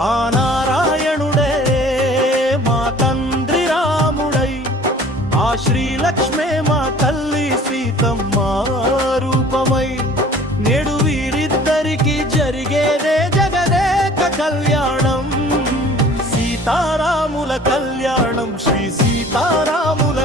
ఆ నారాయణుడే మా తండ్రి రాముడై, ఆ శ్రీలక్ష్మే మా తల్లి సీతమ్మ రూపమై, నేడు వీరిద్దరికి జరిగేదే జగదేక కళ్యాణం. సీతారాముల కళ్యాణం, శ్రీ సీతారాముల